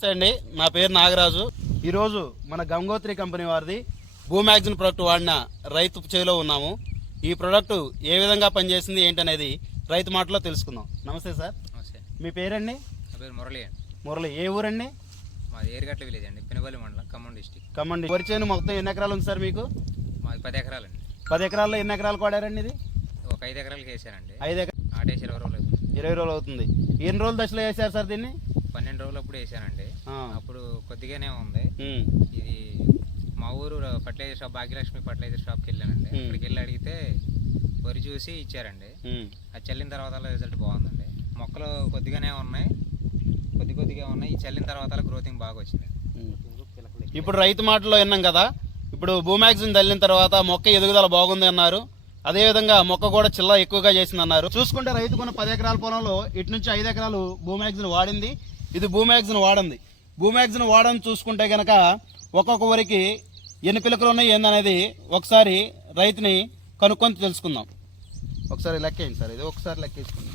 నమస్తే అండి, నా పేరు నాగరాజు. ఈరోజు మన గంగోత్రి కంపెనీ వారిది భూమాక్సిన్ ప్రోడక్ట్ వాడిన రైతు చేలో ఉన్నాము. ఈ ప్రోడక్ట్ ఏ విధంగా పనిచేసింది ఏంటనేది రైతు మాటలో తెలుసుకుందాం. నమస్తే సార్. నమస్తే. మీ పేరండి? నా పేరు మురళి అండి. మురళి. ఏ ఊరండి? మాది ఏరుగట్ల విలేజ్ అండి, పెనుగోలు మండలం, ఖమ్మం డిస్టిక్. ఖమ్మం. వరి చేను మొత్తం ఎన్ని ఎకరాలు ఉంది సార్ మీకు? మాది 10 ఎకరాలండి. 10 ఎకరాల్లో ఎన్ని ఎకరాలు కొడారండి? ఇది ఒక 5 ఎకరాలకి వేసానండి. 5 ఎకరాలు నాటేసి 20 రోజులు అవుతుంది. 20 రోజులు అవుతుంది. ఎన్ని రోజుల దశలో వేసారు సార్ దీన్ని? 12 రోజులు అప్పుడు వేసానండి. అప్పుడు కొద్దిగానే ఉంది. ఉమ్. ఇది మా ఊరు ఫర్టిలైజర్ షాప్, భాగ్యలక్ష్మి ఫర్టిలైజర్ షాప్కి వెళ్ళానండి. అక్కడికి వెళ్ళి అడిగితే వరి చూసి ఇచ్చారండి. అది చల్లిన తర్వాత రిజల్ట్ బాగుందండి. మొక్కలు కొద్దిగానే ఉన్నాయి, కొద్దిగా ఉన్నాయి. ఈ చల్లిన తర్వాత గ్రోతింగ్ బాగా వచ్చింది. ఇప్పుడు రైతు మాటలో విన్నాం కదా, ఇప్పుడు భూమాక్సిన్ చల్లిన తర్వాత మొక్క ఎదుగుదల బాగుంది అన్నారు. అదేవిధంగా మొక్క కూడా చిల్ల ఎక్కువగా చేసింది అన్నారు. చూసుకుంటే రైతుకున్న 10 ఎకరాల పొలంలో ఇటు నుంచి 5 ఎకరాలు భూమాక్సిన్ వాడింది. ఇది భూమాక్సిన్ వాడింది. భూమాక్సిన్ వాడని చూసుకుంటే కనుక ఒక్కొక్క వరికి ఎన్ని పిలకలు ఉన్నాయి ఏందనేది ఒకసారి రైతుని కనుక్కొని తెలుసుకుందాం. ఒకసారి లెక్కేయండి సార్, ఇది ఒకసారి లెక్కేసుకుందాం.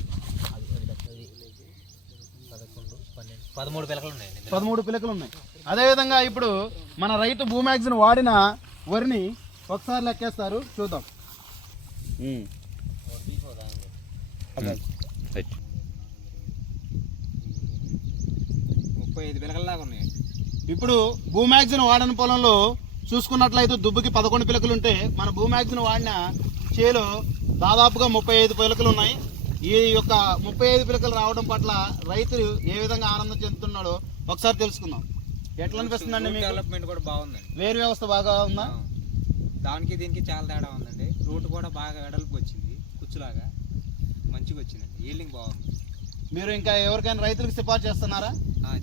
13 పిలకలు ఉన్నాయండి. 13 పిలకలు ఉన్నాయి. అదేవిధంగా ఇప్పుడు మన రైతు భూమాక్సిన్ వాడిన వరిని ఒకసారి లెక్కేస్తారు, చూద్దాం. 35 పిలకల దాకా ఉన్నాయండి. ఇప్పుడు భూమాక్సిన్ వాడిన పొలంలో చూసుకున్నట్లయితే దుబ్బుకి 11 పిలకలు ఉంటే మన భూమాక్సిన్ వాడిన చేలో దాదాపుగా 35 పిలకలు ఉన్నాయి. ఈ యొక్క 35 పిలకలు రావడం పట్ల రైతు ఏ విధంగా ఆనందం చెందుతున్నాడో ఒకసారి తెలుసుకుందాం. ఎట్లా అనిపిస్తుందండి మీకు? డెవలప్మెంట్ కూడా బాగుందండి. వేరు వ్యవస్థ బాగా ఉందా? దానికి దీనికి చాలా తేడా ఉందండి. రూట్ కూడా బాగా వెడల్పు వచ్చింది, కుచ్చులాగా మంచిగా వచ్చిందండి. ఈల్డింగ్ బాగుంది. మీరు ఇంకా ఎవరికైనా రైతులకు సిఫార్సు చేస్తున్నారా?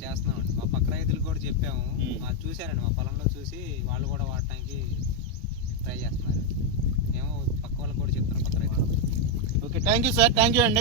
చేస్తున్నామండి. మా పక్క రైతులకు కూడా చెప్పాము. చూశారండి, మా పొలంలో చూసి వాళ్ళు కూడా వాడటానికి ట్రై చేస్తున్నారు. మేము పక్క వాళ్ళకి కూడా చెప్తున్నాం, పక్క రైతులు. Okay, thank you sir. Thank you అండి.